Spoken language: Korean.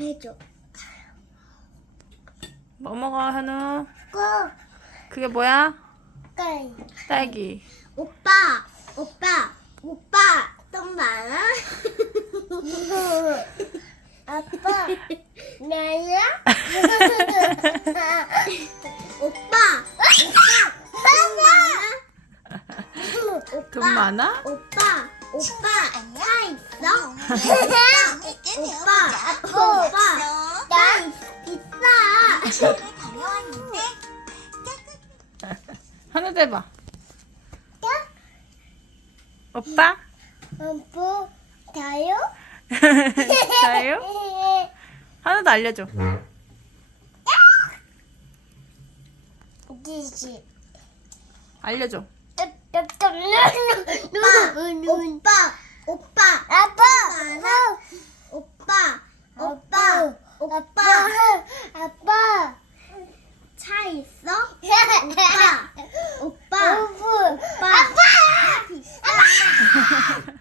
해줘. 뭐 먹어 현우? 꼭 그게 뭐야? 깔. 딸기. 오빠, 오빠, 오빠 똥 많아? 아빠, 나야? 오빠, 오빠, 똥 많아? 돈 많아? 오빠, 오빠, 차 있어? 있어. 현우 대봐. 오빠? 오빠, 자요? 자요? 알려줘. 지지. 알려줘. 오빠, 오빠, 아빠, 아빠, 차 있어? 오빠, 오빠, 오빠, 아빠, 아빠.